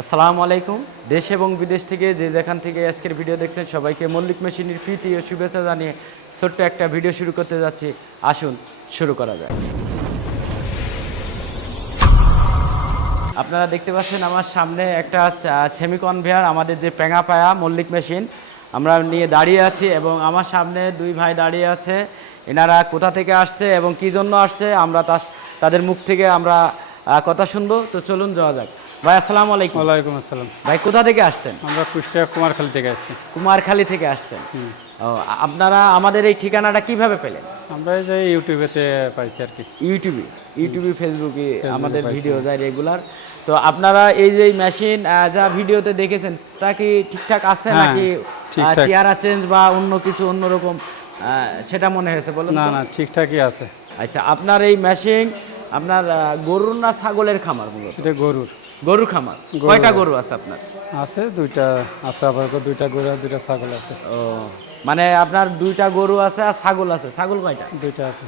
আসসালামু আলাইকুম। দেশ এবং বিদেশ থেকে যে যেখান থেকে আজকের ভিডিও দেখছেন, সবাইকে মল্লিক মেশিনের প্রীতি ও শুভেচ্ছা জানিয়ে ছোট্ট একটা ভিডিও শুরু করতে যাচ্ছি। আসুন, শুরু করা যায় আপনারা দেখতে পাচ্ছেন আমার সামনে একটা সেমি কনভেয়ার আমাদের যে পেঙা পায়া মল্লিক মেশিন। আমরা নিয়ে দাঁড়িয়ে আছি এবং আমার সামনে দুই ভাই দাঁড়িয়ে আছে। এনারা কোথা থেকে আসছে এবং কি জন্য আসছে, আমরা তাদের মুখ থেকে আমরা কথা শুনব তো চলুন যাওয়া যাক। ভাই আসসালামু আলাইকুম। ওয়ালাইকুম আসসালাম। ভাই কোথা থেকে আসছেন? আমরা কুষ্টিয়া কুমারখালী থেকে আসছি। কুমারখালী থেকে আসছেন। ও আপনারা আমাদের এই ঠিকানাটা কীভাবে পেলেন? আমরা এই যে ইউটিউবেতে পাইছি আর কি। ইউটিউবে ইউটিউবে ফেসবুকে আমাদের ভিডিও যায় রেগুলার। তো আপনারা এই যে মেশিন যা ভিডিওতে দেখেছেন তা কি ঠিকঠাক আছে হ্যাঁ, নাকি। চেয়ারা চেঞ্জ বা অন্য কিছু অন্যরকম? সেটা মনে হয়েছে বলুন না না ঠিকঠাকই আছে। আচ্ছা আপনার এই মেশিন আপনার গরুর না ছাগলের খামার মূলত? এটা গরুর। গরুর খামার। কয়টা গরু আছে আপনার? আছে দুইটা আছে আপাতত দুইটা গরু আর দুইটা ছাগল আছে। ও মানে আপনার দুইটা গরু আছে আর ছাগল আছে। ছাগল কয়টা? দুইটা আছে।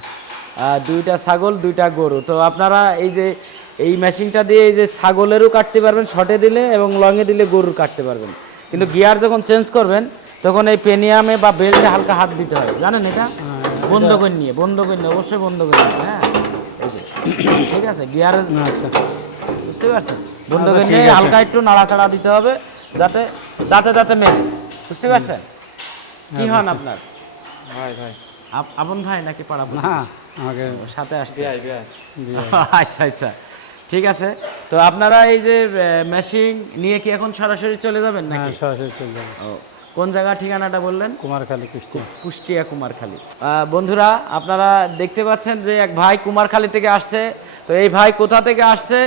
দুইটা ছাগল দুইটা গরু। তো আপনারা এই যে এই মেশিনটা দিয়ে এই যে ছাগলেরও কাটতে পারবেন শর্টে দিলে এবং লংয়ে দিলে গরুর কাটতে পারবেন। কিন্তু গিয়ার যখন চেঞ্জ করবেন তখন এই পেনিয়ামে বা বেল্টে হালকা হাত দিতে হয় জানেন এটা বন্ধ করে নিয়ে বন্ধ করে নিয়ে অবশ্যই বন্ধ করে নিয়ে হ্যাঁ? ঠিক আছে গিয়ার আচ্ছা। বুঝতে পারছেন? বন্ধ আচ্ছা, নিয়ে হালকা একটু নাড়াচাড়া দিতে হবে যাতে দাঁতে দাঁতে মেলে। বুঝতে পারছেন? কি হন আপনার? ভাই ভাই। আপ- আপন ভাই নাকি পাড়া না আমাকে সাথে আসতে আচ্ছা আচ্ছা। ঠিক আছে। তো আপনারা এই যে মেশিন নিয়ে কি এখন সরাসরি চলে যাবেন হ্যাঁ নাকি? সরাসরি চলে যাবেন ও, কোন জায়গা ঠিকানাটা বললেন? কুমারখালী কুষ্টিয়া। কুষ্টিয়া কুমারখালী। বন্ধুরা আপনারা দেখতে পাচ্ছেন যে এক ভাই কুমারখালী থেকে আসছে। তো এই ভাই কোথা থেকে আসছে?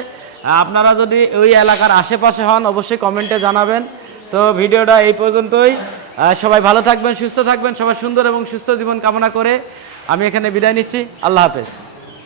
আপনারা যদি ওই এলাকার আশেপাশে হন অবশ্যই কমেন্টে জানাবেন। তো ভিডিওটা এই পর্যন্তই। সবাই ভালো থাকবেন সুস্থ থাকবেন সবাই সুন্দর এবং সুস্থ জীবন কামনা করে আমি এখানে বিদায় নিচ্ছি। আল্লাহ হাফেজ।